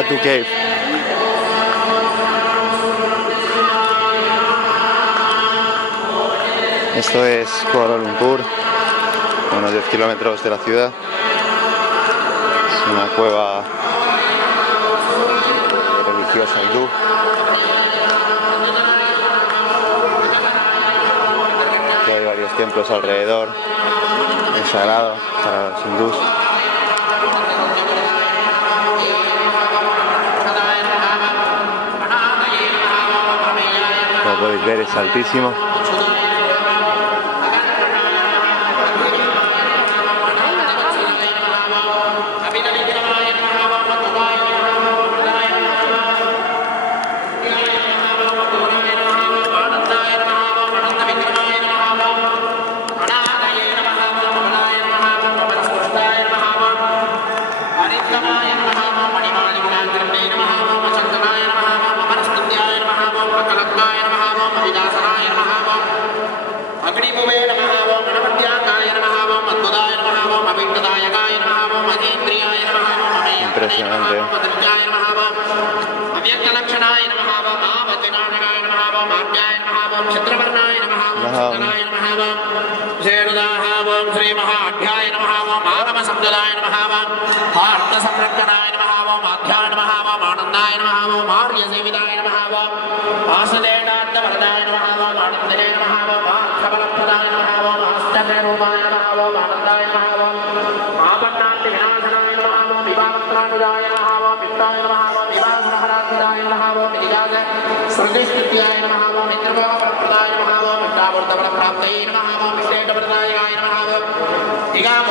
Batu Cave. Esto es Kuala Lumpur, a unos 10 kilómetros de la ciudad. Es una cueva religiosa hindú. Aquí hay varios templos alrededor, es sagrado para los hindús. Como podéis ver, es altísimo. Impresionante. Tiga